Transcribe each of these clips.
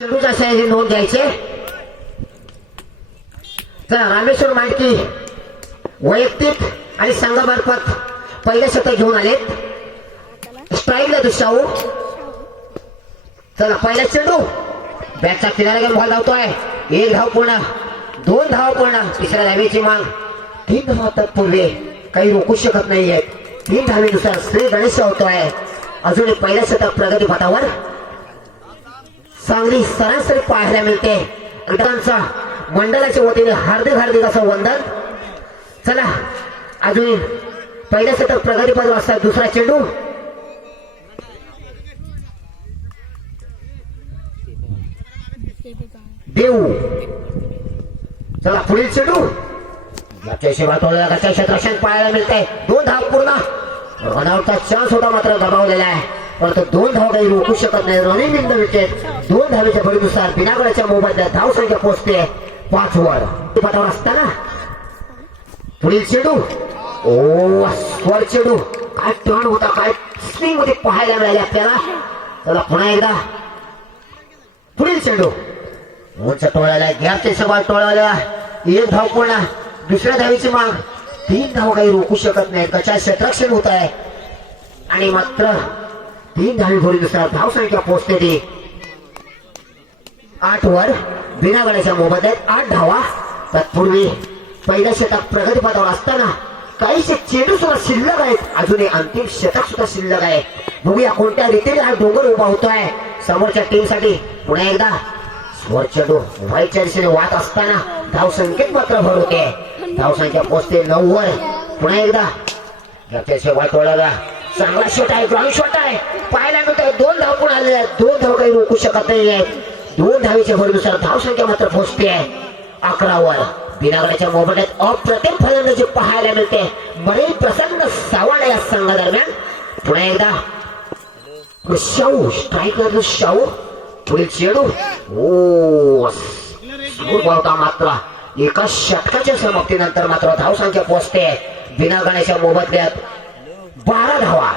चेंडूच्या साह्याने नोंद घ्यायचे. चला रामेश्वर मांडकी वैयक्तिक आणि संघामार्फत पहिल्या शतक घेऊन आलेत. स्ट्राईकला तो शाहू. चला पहिला चेंडू बॅटचा किनारा घेऊन बॉल धावतोय. एक धाव पूर्ण, दोन धाव पूर्ण, तिसऱ्या धावेची माग. तीन धावा तत्पूर्वी काही रोखू शकत नाहीये. तीन धावेनुसार श्री गणेश होतोय. अजूनही पहिल्या शतक प्रगती पथावर चांगली सरासरी पाहायला मिळते. मंडळाच्या वतीने हार्दिक हार्दिक असं वंदन. चला अजून पहिल्या शतक प्रगती पथावर असतात. दुसरा चेंडू देऊ. चला पुढील चेंडू क्षेत्रक्षण पाहायला मिळते. दोन धाव पूर्ण. रनआउटचा चान्स होता मात्र गमावलेला आहे. परंतु दोन धाव काही रोखू शकत नाही. Running in the wicket. दोन धावेच्या बळीनुसार बिनागडाच्या मोबाईलला धाव संख्या पोहोचते 5 वर. पटावर असताना पुढील चेंडू ओ स्वर चेंडू. काय टर्न होता, काय स्विंग मध्ये पाहायला मिळाले आपल्याला. चला पुन्हा एकदा पुढील चेंडू उंच टोळाला गॅपचे सवाल टोळाला. एक धाव पूर्ण, दुसऱ्या धावेची माग. तीन धाव काही रोखू शकत नाही. कशा क्षेत्ररक्षण होत आहे आणि मात्र तीन धावे भरीनुसार धाव संख्या पोहोचते ती 8 वर. बिनागडाच्या मोबदल्यात 8 धावा. तत्पूर्वी पहिल्या शतक प्रगती पथावर असताना काहीशे चेंडू सुद्धा शिल्लक आहेत. अजूनही अंतिम शतक सुद्धा शिल्लक आहे. बघूया कोणत्या रीतीने हा डोंगर उभा होतोय समोरच्या टीम साठी. पुन्हा एकदा स्वर चेंडू व्हाईटच्या दिशेने वाहत असताना धाव संख्येत मात्र भर होते. धाव संख्या पोहोचते 9 वर. पुन्हा एकदा वाईट वळाला. चांगला शॉट आहे, ग्राउंड शॉट आहे. पाहायला मिळतोय. दोन धाव पण आलेले आहेत. दोन धाव काही रोखू शकत नाहीये. दोन धावेच्या भरीनुसार धाव संख्या मात्र पोहोचते 11 वर. बिनागडाच्या मोबाईलात अप्रतिम फलंदाजी पाहायला मिळते. मरेल प्रसन्न सावंत या संघादरम्यान. पुन्हा एकदा शाहू स्ट्रायकर शाहू. पुढील चेंडू ओ होता मात्र एका षटकाच्या समाप्तीनंतर मात्र धाव संख्या पोहोचते बिनागडाच्या मोबदल्यात 12 धावा.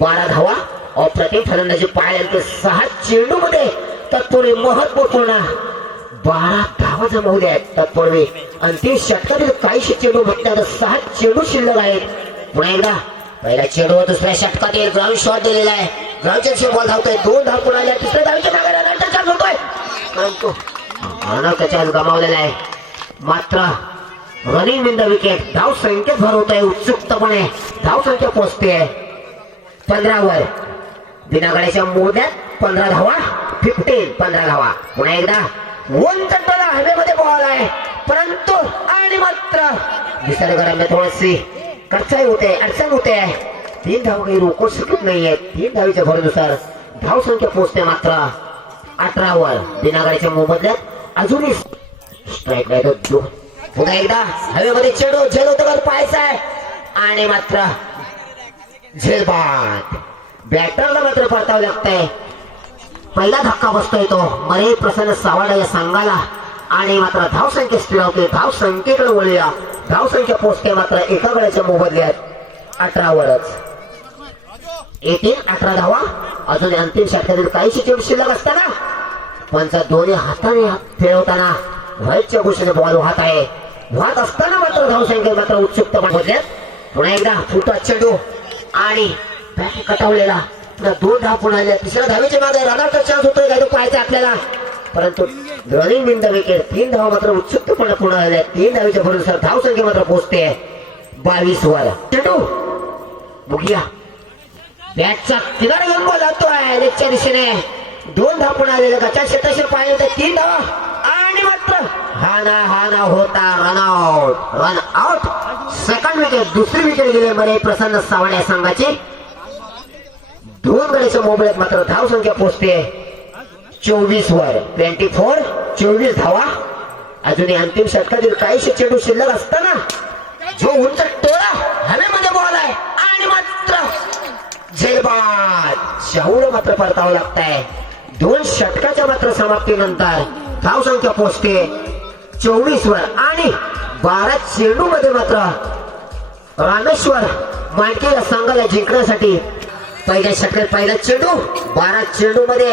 12 धावा. अप्रतिम फलंदाजी पाहायला 6 चेंडू मध्ये तत्पूर्वी महत्वपूर्ण 12 धावा जमवल्या आहेत. तत्पूर्वी अंतिम षटकातील काही चेंडू म्हटल्यावर 6 चेंडू शिल्लक आहेत. पुन्हा एकदा पहिला चेंडू दुसऱ्या षटकातील ग्राउंड शॉट दिलेला आहे. ग्राउंडच्या बॉल धावतोय. दोन धाव पुढे आल्या. तिसऱ्या धावेच्या मागे नंतर चान्स होतोय. परंतु त्याच्या गमावलेला आहे. मात्र रनिंग इन द विकेट. धाव संख्येत भर होत आहे. उत्सुकपणे धाव संख्या पोहोचते 15 वर. बिनागडाच्या मोद्यात 15 धावा. 15 धावा. पुन्हा एकदा उंच टोला हवेमध्ये बॉल आहे. परंतु आणि मात्र निसर्गरम्य थोडीशी कचाई होते, अडचण होते. तीन धाव काही रोखू शकत नाहीये. तीन धावेच्या भरनुसार धाव संख्या पोहोचते मात्र 18 वर. बिनागडाच्या मोबदल्यात अजूनही स्ट्राईक नाही. पुन्हा एकदा हवेमध्ये चेंडू झेल होतं पाहायचा आहे आणि मात्र झेलबाद. बॅटरला मात्र परतावं लागतंय. पहिला धक्का बसतोय तो मरे प्रसन्न सावंत या संघाला आणि मात्र धाव संख्या स्थिरावते. धाव संख्येकडे वळूया. धाव संख्या पोहोचते मात्र एका गड्याच्या मोबदल्यात 18 वरच. येतील 18 धावा. अजून अंतिम षटकातील काहीशी चेंडू शिल्लक असताना पंच दोन्ही हाताने फिरवताना व्हाईटच्या गोष्टीने बॉल वाहत आहे. वाहत असताना मात्र धाव संख्या मात्र उत्सुकता बदल्यात. पुन्हा एकदा फुटा चेंडू आणि बॅट कटावलेला. दोन धाव पुन्हा आल्या. तिसऱ्या धावेच्या मागे रनआउटचा चान्स होतोय काय तो पाहायचा आपल्याला. परंतु रनिंग इन द विकेट. 3 धावा मात्र उत्सुकपणे पुन्हा आल्या. 3 धावेच्या भरोसा धाव संख्या मात्र पोहोचते 22 वर. चेंडू बघूया बॅटचा किनारा घेऊन बॉल जातोय लेगच्या दिशेने. 2 धाव पुन्हा आलेल्या. गचा क्षेत्रक्षण पाहिजे तर 3 धावा आणि मात्र हा ना होता रन आउट. Second wicket. दुसरी विकेट गेले मरे प्रसन्न सावंत या संघाची. 2 गड्याच्या मोबाईलात मात्र धाव संख्या पोहोचते 24 वर. 24 धावा. अजूनही अंतिम षटकातील काहीशे चेंडू शिल्लक असताना जो उंच टोळा हवेमध्ये बॉल आहे आणि मात्र झेलबाद. शाहूला मात्र परतावं लागतंय. 2 षटकाच्या मात्र समाप्तीनंतर धाव संख्या पोहोचते 24 वर आणि 12 चेंडू मध्ये मात्र रामेश्वर मांडके या संघाला जिंकण्यासाठी पहिल्या षटकात पहिला चेंडू 12 चेंडू मध्ये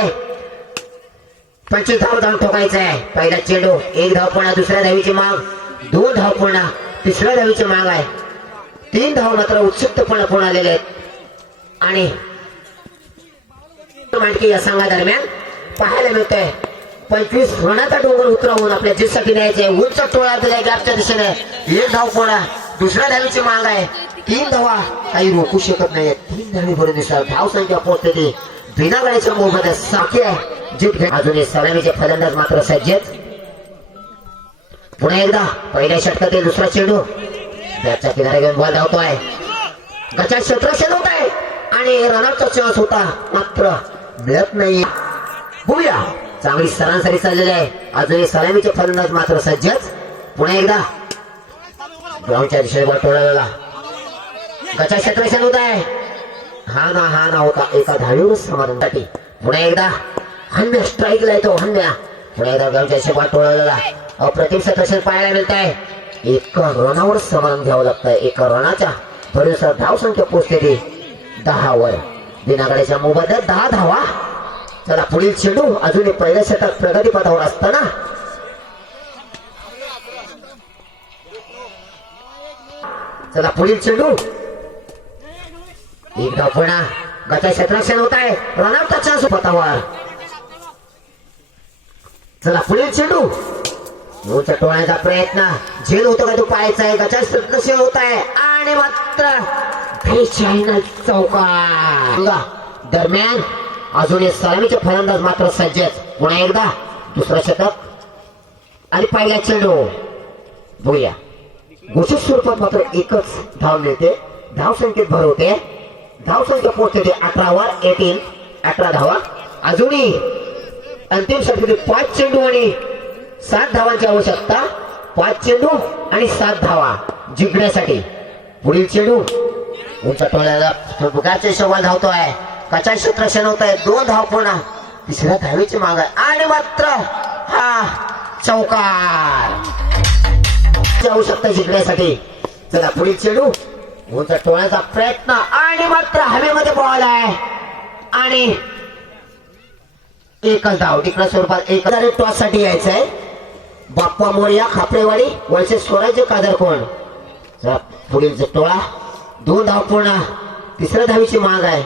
25 धाव जाऊन ठोकायचा आहे. पहिला चेंडू 1 धाव पूर्ण, दुसऱ्या धावीची माग 2 धाव पूर्ण, तिसऱ्या धावीची माग आहे 3 धाव मात्र उत्सुकपणे पूर्ण आलेले आहेत. आणि मांडकी या संघादरम्यान पाहायला मिळतंय 25 रनाचा डोंगर उतरवून आपल्या जिसाठी न्यायचे. उंच टोळा दिलाय गॅपच्या दिशेने 1 धाव पूर्ण, दुसऱ्या धावीची माग आहे 3 धावा काही रोखू शकत नाहीये. 3 धावी भरून दिसतात. धाव संख्या पोहोचते ती बिना गाडीच्या मोबदल्यात साखी आहे. जीत घे अजूनही सलामीचे फलंदाज मात्र सज्जेत. पुन्हा एकदा पहिल्या षटकातील दुसरा चेंडू बॅटच्या किनारे घेऊन बॉल धावतोय. गचात क्षेत्रक्षण होत आहे आणि रनआउटचा चान्स होता मात्र मिळत नाही. बघूया चांगली सरासरी चाललेली आहे. अजूनही सलामीचे फलंदाज मात्र सज्जच. पुन्हा एकदा ग्राउंडच्या दिशेने बॉल टोळाला. गचात क्षेत्रक्षण होत आहे. हा ना होता एका धावीवर समाधानासाठी. पुन्हा एकदा हन्म्या स्ट्राईकला येतो. हन्म्या पुन्हा एकदा ग्राउंडच्या दिशेने बॉल टोळाला. अप्रतिम क्षेत्रक्षण पाहायला मिळत आहे. एका रनावर समाधान घ्यावं लागतंय. एका रनाच्या भरोसा धाव संख्या पोहोचते ती 10 वर. बिनागाड्याच्या मोबदल्यात 10 धावा. चला पुढील चेंडू अजूनही पहिल्या षटक प्रगतीपथावर असताना चला पुढील चेंडू 1 धाव पुन्हा. गचा क्षेत्ररक्षण होत आहे. रनआउटचा चान्स पथावर. चला पुढील चेंडू मूळच्या टोळण्याचा प्रयत्न झेल होतो का तो पाहायचा आहे. गचा क्षेत्ररक्षण होत आहे आणि मात्र चौका दरम्यान अजूनही सलामीचे फलंदाज मात्र सज्जच. पुन्हा एकदा दुसरा षटक आणि पहिला चेंडू. बघूया घोषित स्वरूपात मात्र एकच धाव मिळते. धाव संख्येत भर होते. धाव संख्या पोहोचते 18 वर 18 धावा. अजूनही अंतिम षटकातील 5 चेंडू आणि 7 धावांची आवश्यकता. 5 चेंडू आणि 7 धावा जिंकण्यासाठी. पुढील चेंडू उंचा टोळ्याला बुकाचे शोभा धावतोय. कचा क्षेत्रक्षण होत आहे. 2 धाव पूर्ण, तिसऱ्या धावीची माग आहे आणि मात्र हा चौकार आवश्यकता जिंकण्यासाठी. चला पुढील चेंडू उंचा टोळ्याचा प्रयत्न आणि मात्र हवेमध्ये बॉल आहे आणि एकच धाव. टिकड्या स्वरूपात एक टॉस साठी यायचं आहे. बाप्पा मोरया खापरेवाडी वळसे स्वराज्य कादरकोण. पुढील टोळा 2 धाव पूर्ण, तिसऱ्या धावीची माग आहे.